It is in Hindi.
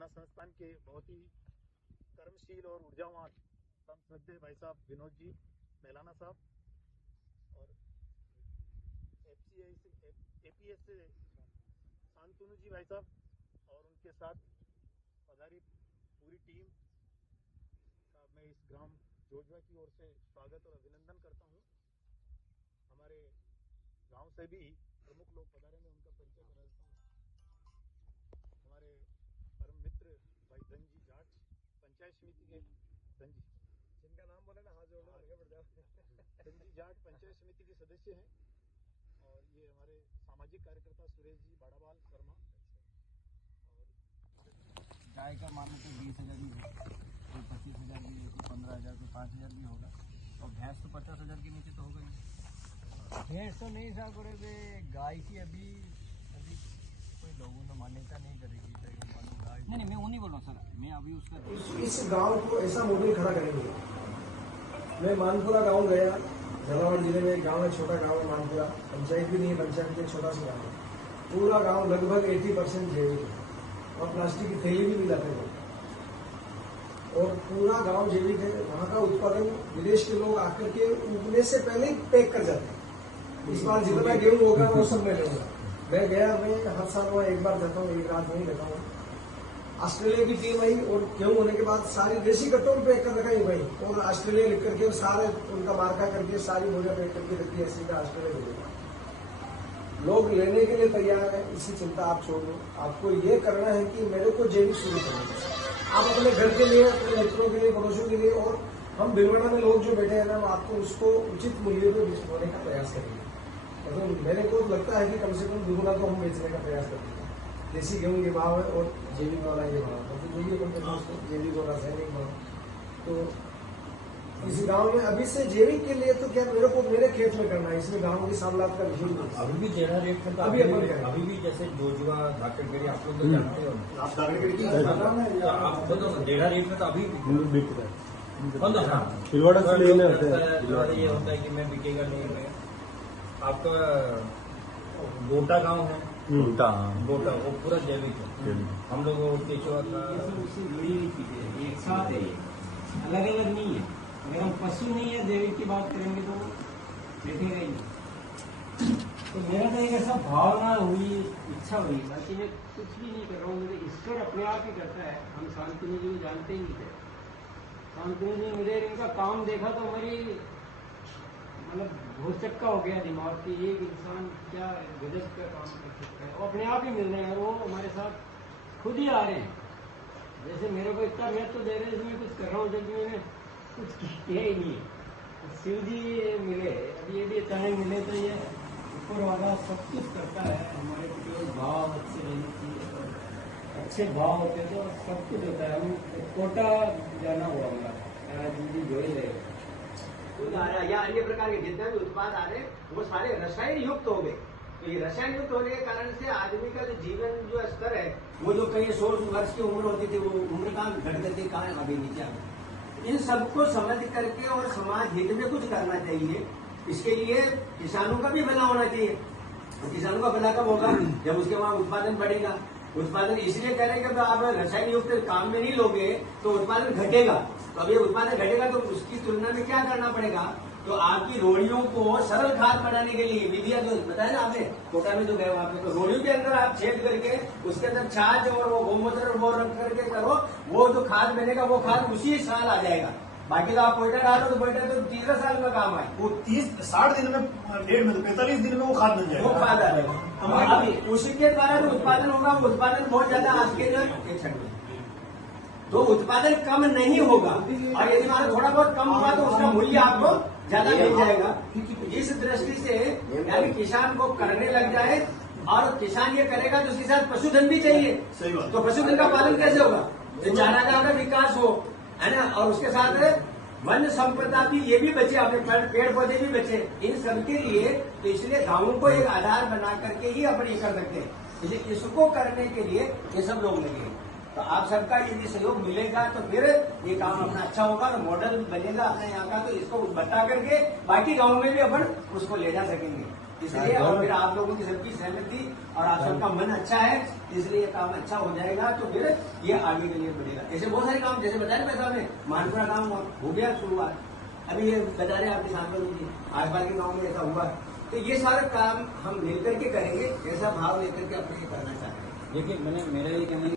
अपना संस्थान के बहुत ही कर्मशील और ऊर्जावान श्रद्धेय भाई साहब विनोद जी मेलाना साहब और एपीएस से शांतनु जी भाई साहब और उनके साथ पधारी पूरी टीम का मैं इस ग्राम जोजवा की ओर से स्वागत और अभिनंदन करता हूं। हमारे गांव से भी प्रमुख लोग पधारे, मैं उनका परिचय करा देता हूँ। हमारे परम मित्र भाई धनजी जाट पंचायत समिति के धनजी, जिनका नाम बोले ना हाथ जोड़ना पड़ जाओ। धनजी जाट पंचायत समिति के सदस्य हैं और ये हमारे सामाजिक कार्यकर्ता सुरेश जी बाड़ावाल शर्मा। और गाय का मान तो 20,000 भी हो, कोई 25,000 भी है, कोई 15,000, कोई 5,000 भी होगा और भैंस तो 50,000 के नीचे तो होगा ही। भैंस तो नहीं साहब, गाय की अभी कोई लोगों ने मान्यता नहीं करेगी। नहीं मैं वो नहीं बोल रहा सर, मैं अभी उसका इस गांव को ऐसा मॉडल खड़ा करेंगे। मैं मानपुरा गांव गया, झालावाड़ जिले में एक गांव है, छोटा गांव है मानपुरा, पंचायत भी नहीं है, पंचायत के छोटा सा गांव है। पूरा गांव लगभग 80% जैविक है और प्लास्टिक की थैली भी मिलाते हैं और पूरा गांव जैविक है। वहाँ का उत्पादन विदेश के लोग आकर के उगने से पहले ही पैक कर जाते हैं। इस बार जितना गेहूँ होगा वो सब मैं लूंगा। मैं गया, मैं हर साल वहाँ एक बार जाता हूँ, एक रात वहीं रहता हूँ। ऑस्ट्रेलिया की टीम आई और गेहूं होने के बाद सारी देसी कट्टों में पैक कर रखा है भाई, और ऑस्ट्रेलिया लिख करके सारे उनका मार्का करके सारी बोरियां पैक करके रखी है, ऐसी का ऑस्ट्रेलिया भेजेगा। लोग लेने के लिए तैयार है, इसकी चिंता आप छोड़ दो। आपको ये करना है कि मेरे को जैविक शुरू करना है। आप अपने घर के लिए, अपने मित्रों के लिए, पड़ोसियों के लिए, और हम बिलवाड़ा में लोग जो बैठे हैं ना, आपको उसको उचित मूल्य पर बेचने का प्रयास करेंगे। तो मेरे को लगता है कि कम से कम दुगुना तो हम बेचने का प्रयास करते हैं। देसी गेहूं के भाव है और जैविक वाला ये भाव है, तो जो भी अपन दोस्तों जैविक और रासायनिक भाव। तो इस गांव में अभी से जैविक के लिए तो क्या मेरे को मेरे खेत में करना है, इसमें गांव की सामलात का विषय नहीं। अभी भी जेड़ा रेट में अभी अपन अभी भी जैसे जोजवा धाकड़गढ़ी आप लोग तो जानते हो, आप धाकड़गढ़ी की जेड़ा रेट में तो अभी बिक रहा है। खिलवाड़ा से लेने आते हैं। ये होता है कि मैं बिकेगा नहीं बिकेगा। आपका गोटा गांव है, गोटा वो पूरा जैविक है। हम लोग केचुआ का एक साथ है, अलग अलग नहीं है। अगर हम पशु नहीं है जैविक की बात करेंगे तो बैठेगा ही नहीं। तो मेरा तो एक ऐसा भावना हुई, इच्छा हुई कि मैं कुछ भी नहीं कर रहा हूँ, मेरे ईश्वर अपने आप ही करता है। हम शांतनु जी को जानते ही नहीं थे। शांतनु जी मुझे इनका काम देखा तो हमारी मतलब बहुत चक्का हो गया दिमाग की, एक इंसान क्या गजब का काम कर सकता है। वो अपने आप ही मिल रहे हैं और वो हमारे साथ खुद ही आ रहे हैं। जैसे मेरे को इतना महत्व तो दे रहे हैं, इसमें कुछ कर रहा हूँ जब मैंने कुछ किया ही नहीं है। शिव जी मिले, अभी ये भी अचानक मिले, तो ये ऊपर वाला सब कुछ करता है। हमारे केवल भाव अच्छे रहने चाहिए, अच्छे भाव होते तो सब कुछ होता है। हम कोटा जाना हुआ हमारा जी जो ही रहे या अन्य प्रकार के जितने भी उत्पाद आ रहे वो सारे रसायन युक्त हो गए। तो ये रसायन युक्त होने के कारण से आदमी का जो जीवन जो स्तर है, वो जो कई 100 वर्ष की उम्र होती थी, वो उम्र कहाँ घट गई, कहाँ अभी नीचे आ गई। इन सबको समझ करके और समाज हित में कुछ करना चाहिए। इसके लिए किसानों का भी भला होना चाहिए। किसानों का भला कब होगा? जब उसके वहाँ उत्पादन बढ़ेगा। उत्पादन इसलिए करेंगे कि आप रसायन युक्त काम में नहीं लोगे तो उत्पादन घटेगा। तो अब ये उत्पादन घटेगा तो उसकी तुलना में क्या करना पड़ेगा? तो आपकी रोड़ियों को सरल खाद बनाने के लिए विधियां जो बताया ना आपने, कोटा में जो गए वहां पे, तो रोड़ियों के अंदर आप छेद करके उसके अंदर छाछ और वो गोमूत्र और वो रख करके करो, वो जो खाद बनेगा वो खाद उसी साल आ जाएगा। बाकी तो आप पोइटा डालो तो पोइटा तो तीसरे साल में काम आए, वो 60 दिन में, 45 दिन में वो खाद बन जाएगा, वो खाद आ जाएगा। उसके द्वारा जो उत्पादन होगा वो उत्पादन बहुत ज्यादा आज के जो तो उत्पादन कम नहीं होगा, और यदि मान थोड़ा बहुत कम हुआ तो उसका मूल्य आपको ज्यादा मिल जाएगा। इस दृष्टि से यानी किसान को करने लग जाए, और किसान ये करेगा तो उसके साथ पशुधन भी चाहिए। सही बात। तो पशुधन का पालन कैसे होगा? तो चारा का विकास हो, है ना, और उसके साथ वन संपदा भी ये भी बचे, अपने पेड़ पौधे भी बचे। इन सबके लिए तो इसलिए गांवों को एक आधार बना करके ही अपन ये कर सकते हैं। इसलिए इसको करने के लिए ये सब लोग लगे। तो आप सबका यदि सहयोग मिलेगा तो फिर ये काम अपना अच्छा होगा, तो मॉडल बनेगा अपने यहाँ का। तो इसको बता करके बाकी गाँव में भी अपन उसको ले जा सकेंगे। इसलिए और फिर आप लोगों की सबकी सहमति और आप सबका मन अच्छा है, इसलिए काम अच्छा हो जाएगा, तो फिर ये आगे के लिए बढ़ेगा। ऐसे बहुत सारे काम, जैसे बताया ना साहब ने, मानपुरा काम हो गया शुरुआत, अभी ये बता रहे आपके सांसद जी, आसपास के गाँव में ऐसा हुआ। तो ये सारा काम हम मिलकर के करेंगे, ऐसा भाव लेकर के अपने करना चाह रहे हैं। देखिए, मेरा ये कहना है